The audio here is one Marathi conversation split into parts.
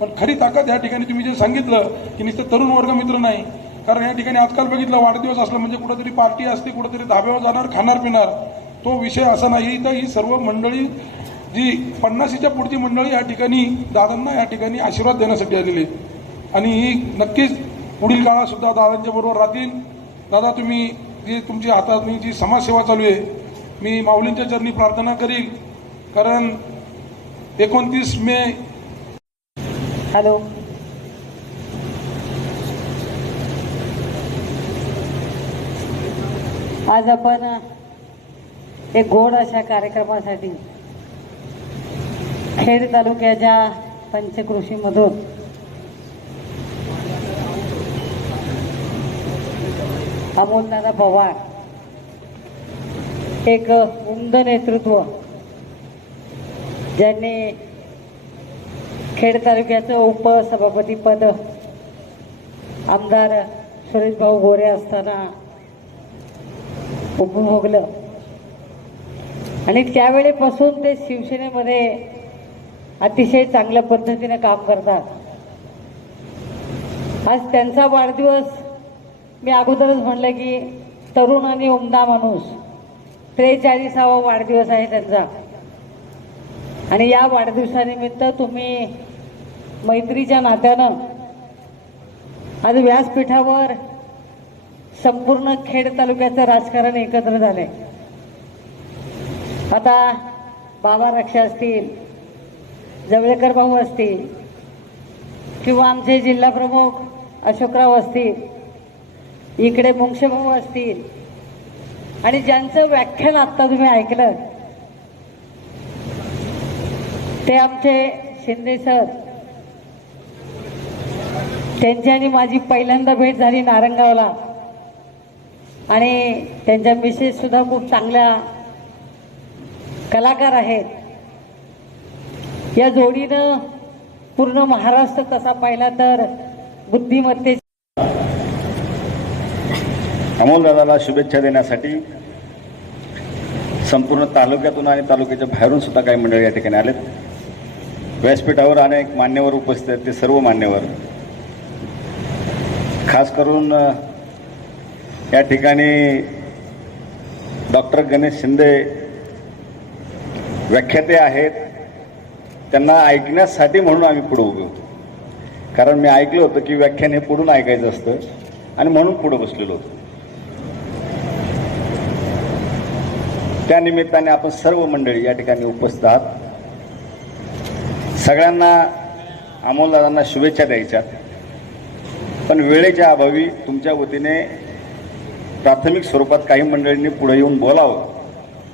पण खरी ताकद या ठिकाणी तुम्ही जे सांगितलं की नुसतं तरुण वर्ग मित्र नाही कारण या ठिकाणी आजकाल बघितलं वाढदिवस असला म्हणजे कुठंतरी पार्टी असते कुठंतरी धाब्यावर जाणार खाणार पिणार. तो विषय असा नाही. तर ही सर्व मंडळी जी पन्नाशीच्या पुढची मंडळी या ठिकाणी दादांना या ठिकाणी आशीर्वाद देण्यासाठी आलेली आणि ही नक्कीच पुढील काळातसुद्धा दादांच्या बरोबर राहतील. दादा तुम्ही जी तुमची हातात जी समाजसेवा चालू आहे मी माऊलींच्या चरणी प्रार्थना करील. कारण एकोणतीस मे हॅलो. आज आपण एक गोड अशा कार्यक्रमासाठी खेड तालुक्याच्या पंचकृषीमधून अमोलदादा पवार एक उमद नेतृत्व ज्यांनी खेड तालुक्याचं उपसभापतीपद आमदार सुरेश भाऊ गोरे असताना उपभोगलं. आणि त्यावेळेपासून ते शिवसेनेमध्ये अतिशय चांगल्या पद्धतीने काम करतात. आज त्यांचा वाढदिवस मी अगोदरच म्हणलं की तरुण आणि उमदा माणूस त्रेचाळीसावा वाढदिवस आहे त्यांचा. आणि या वाढदिवसानिमित्त तुम्ही मैत्रीच्या नात्यानं आज व्यासपीठावर संपूर्ण खेड तालुक्याचं राजकारण एकत्र झालंय. आता बाबा रक्षा असतील जवळेकर भाऊ असतील किंवा आमचे जिल्हा प्रमुख अशोकराव असतील इकडे मुंगशे असतील आणि ज्यांचं व्याख्यान आत्ता तुम्ही ऐकलं ते आमचे शिंदे सर. त्यांची आणि माझी पहिल्यांदा भेट झाली नारंगावला. आणि त्यांच्या मिसेस सुद्धा खूप चांगल्या कलाकार आहेत. या जोडीनं पूर्ण महाराष्ट्र तसा पाहिला तर बुद्धिमत्ते अमोलदादाला शुभेच्छा देण्यासाठी संपूर्ण तालुक्यातून आणि तालुक्याच्या बाहेरून सुद्धा काही मंडळी या ठिकाणी आलेत. व्यासपीठावर अनेक मान्यवर उपस्थित आहेत ते सर्व मान्यवर. खास करून या ठिकाणी डॉक्टर गणेश शिंदे व्याख्याते आहेत. त्यांना ऐकण्यासाठी म्हणून आम्ही पुढे उभे होतो. कारण मी ऐकलं होतं की व्याख्यान हे पुढून ऐकायचं असतं आणि म्हणून पुढं बसलेलो होतो. त्या निमित्ताने आपण सर्व मंडळी या ठिकाणी उपस्थित आहात. सगळ्यांना अमोलदादांना शुभेच्छा द्यायच्या. पण वेळेच्या अभावी तुमच्या वतीने प्राथमिक स्वरूपात काही मंडळींनी पुढे येऊन बोलावं.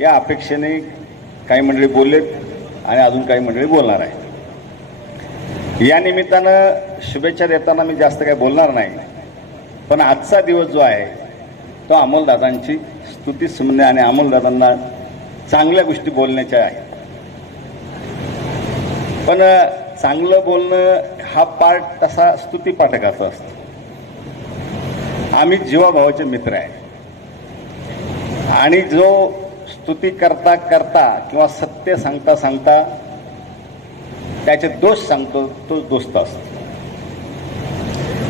या अपेक्षेने काही मंडळी बोललेत आणि अजून काही मंडळी बोलणार आहे या निमित्तानं शुभेच्छा देताना मी जास्त काही बोलणार नाही. पण आजचा दिवस जो आहे तो अमोलदादांची स्तुती सुमने आणि अमोलदादांना चांगल्या गोष्टी बोलण्याच्या आहेत. पण चांगलं बोलणं हा पार्ट तसा स्तुती पाठकाचा असतो. आम्ही जीवाभावाचे मित्र आहे. आणि जो स्तुती करता करता किंवा सत्य सांगता सांगता त्याचे दोष सांगतो तो दोस्त असतो.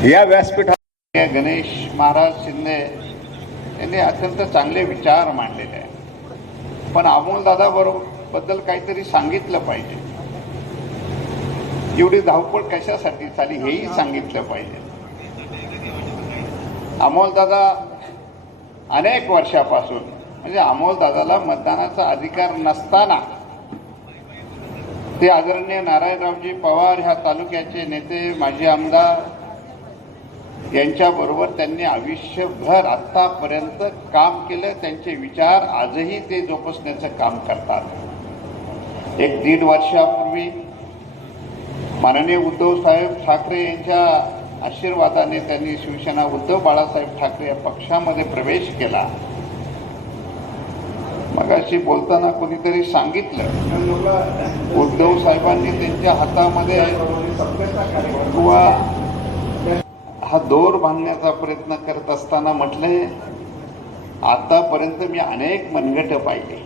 या व्यासपीठा गणेश महाराज शिंदे यांनी अत्यंत चांगले विचार मांडलेले आहेत. पण अमोलदादा बरोबर बद्दल काहीतरी सांगितलं पाहिजे. एवढी धावपळ कशासाठी चाली हेही सांगितलं पाहिजे. अमोलदादा अनेक वर्षापासून म्हणजे अमोलदादाला मतदानाचा अधिकार नसताना ते आदरणीय नारायणरावजी पवार ह्या तालुक्याचे नेते माजी आमदार यांच्याबरोबर त्यांनी आयुष्यभर आत्तापर्यंत काम केलं. त्यांचे विचार आजही ते जोपासण्याचं काम करतात. एक दीड वर्षापूर्वी माननीय उद्धव साहेब ठाकरे यांच्या आशीर्वादाने त्यांनी शिवसेना उद्धव बाळासाहेब ठाकरे या पक्षामध्ये प्रवेश केला. मगाशी बोलताना कोणीतरी सांगितलं उद्धव साहेबांनी त्यांच्या हातामध्ये किंवा हा दोर बांधण्याचा प्रयत्न करत असताना म्हटले आतापर्यंत मी अनेक मनगट पाहिले.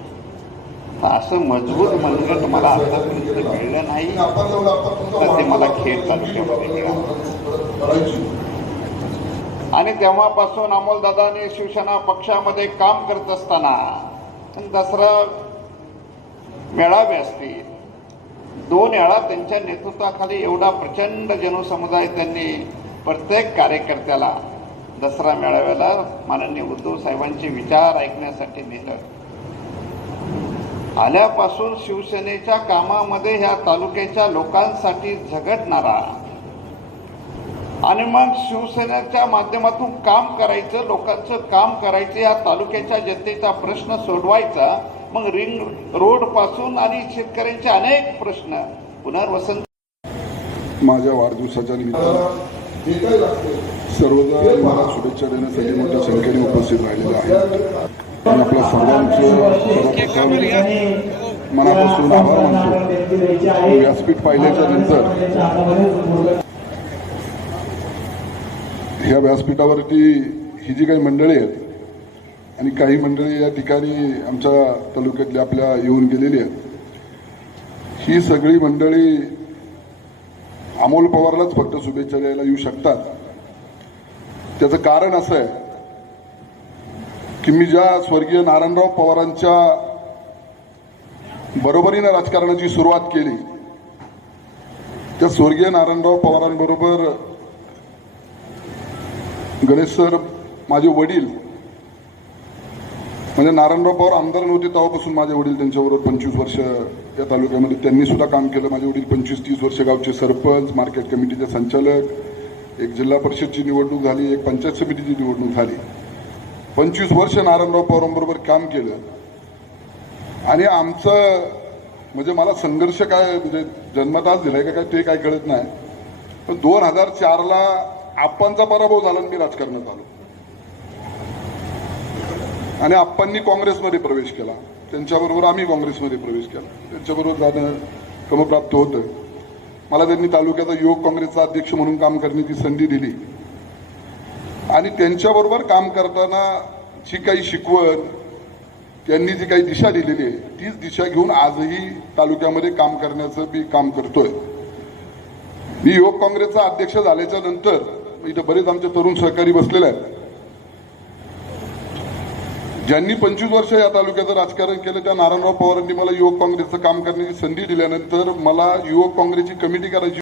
असं मजबूत मनगट मला आतापर्यंत मिळलं नाही तर ते मला खेळ तालुक्यामध्ये मिळालं. आणि तेव्हापासून अमोलदादाने शिवसेना पक्षामध्ये काम करत असताना दसरा मेळावे असतील. दोन वेळा त्यांच्या नेतृत्वाखाली एवढा प्रचंड जनसमुदाय त्यांनी प्रत्येक कार्यकर्त्याला दसरा मेळाव्याला माननीय उद्धव साहेबांचे विचार ऐकण्यासाठी नेलं. आल्यापासून शिवसेनेच्या कामामध्ये ह्या तालुक्याच्या लोकांसाठी झगडणारा आणि मग शिवसेनेच्या माध्यमातून काम करायचं लोकांचं काम करायचं या तालुक्याच्या जनतेचा प्रश्न सोडवायचा. मग रिंग रोडपासून आणि शेतकऱ्यांचे अनेक प्रश्न पुनर्वसन माझ्या वाढदिवसाच्या निमित्तानं सर्वजण मला शुभेच्छा देण्यासाठी मोठ्या संख्येने उपस्थित राहिलेले आहेत. आणि आपल्या सर्वांचं मनापासून आभार मानतो व्यासपीठ पाहिल्याच्या नंतर ह्या व्यासपीठावरती ही जी काही मंडळी आहेत आणि काही मंडळी या ठिकाणी आमच्या तालुक्यातल्या आपल्या येऊन गेलेली आहेत ही सगळी मंडळी अमोल पवारलाच फक्त शुभेच्छा द्यायला येऊ शकतात. त्याचं कारण असं आहे की मी ज्या स्वर्गीय नारायणराव पवारांच्या बरोबरीनं राजकारणाची सुरुवात केली त्या स्वर्गीय नारायणराव पवारांबरोबर गणेश सर माझे वडील म्हणजे नारायणराव पवार आमदार नव्हते तेव्हापासून माझे वडील त्यांच्याबरोबर पंचवीस वर्ष या तालुक्यामध्ये. त्यांनी सुद्धा काम केलं. माझे वडील पंचवीस तीस वर्ष गावचे सरपंच मार्केट कमिटीचे संचालक एक जिल्हा परिषदची निवडणूक झाली एक पंचायत समितीची निवडणूक झाली. पंचवीस वर्ष नारायणराव पवारांबरोबर काम केलं. आणि आमचं म्हणजे मला संघर्ष काय म्हणजे जन्मताच दिलाय का काय ते काय कळत नाही. पण दोन हजार चारला आप्पांचा पराभव झाला आणि मी राजकारणात आलो. आणि आप्पांनी काँग्रेसमध्ये प्रवेश केला. त्यांच्याबरोबर आम्ही काँग्रेसमध्ये प्रवेश केला. त्यांच्याबरोबर जाणं क्रमप्राप्त होतं. मला त्यांनी तालुक्याचा युवक काँग्रेसचा अध्यक्ष म्हणून काम करण्याची संधी दिली. आणि त्यांच्याबरोबर काम करताना जी काही शिकवण त्यांनी जी काही दिशा दिलेली आहे तीच दिशा घेऊन आजही तालुक्यामध्ये काम करण्याचं मी काम करतोय. मी युवक काँग्रेसचा अध्यक्ष झाल्याच्यानंतर इथं बरेच आमचे तरुण सहकारी बसलेले आहेत. ज्यांनी पंचवीस वर्ष या तालुक्याचं राजकारण केलं त्या नारायणराव पवारांनी मला युवक काँग्रेसचं काम करण्याची संधी दिल्यानंतर मला युवक काँग्रेसची कमिटी करायची